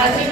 Así